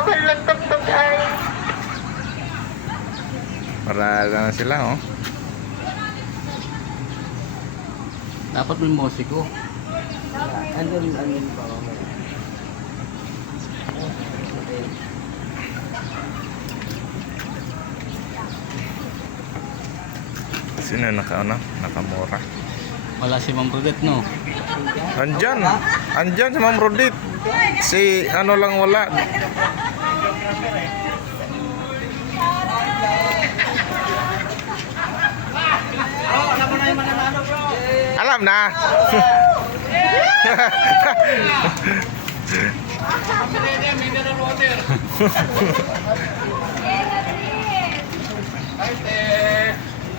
Walang tugtog ay. Para na sila, oh. Dapat may musiko. Andun pa ako. Sino nakamura? Wala si Ma'am Rodet, no? Andyan si Ma'am Rodit. Si ano lang wala. Alam na.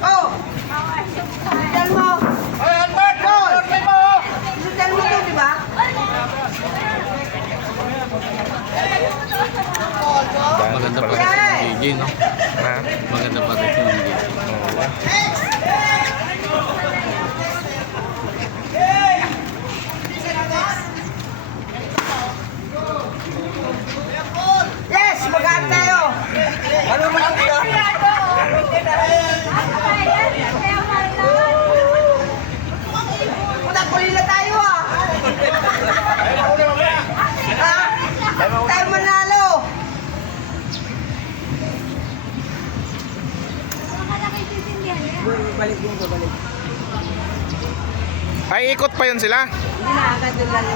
Oh! Sundal mo! Ay, Albert! Sundal mo! Sundal mo to, di ba? Maganda pa rin si Ma'am Gigi, no? Ha? Maganda pa rin si Ma'am Gigi. Oo. Yes! Magaan tayo! Ano mo ang Puta, kulila tayo ah! Ha? Tayo manalo! Balik yung balik. Ay, ikot pa yun sila. Hindi na agad yung lalo.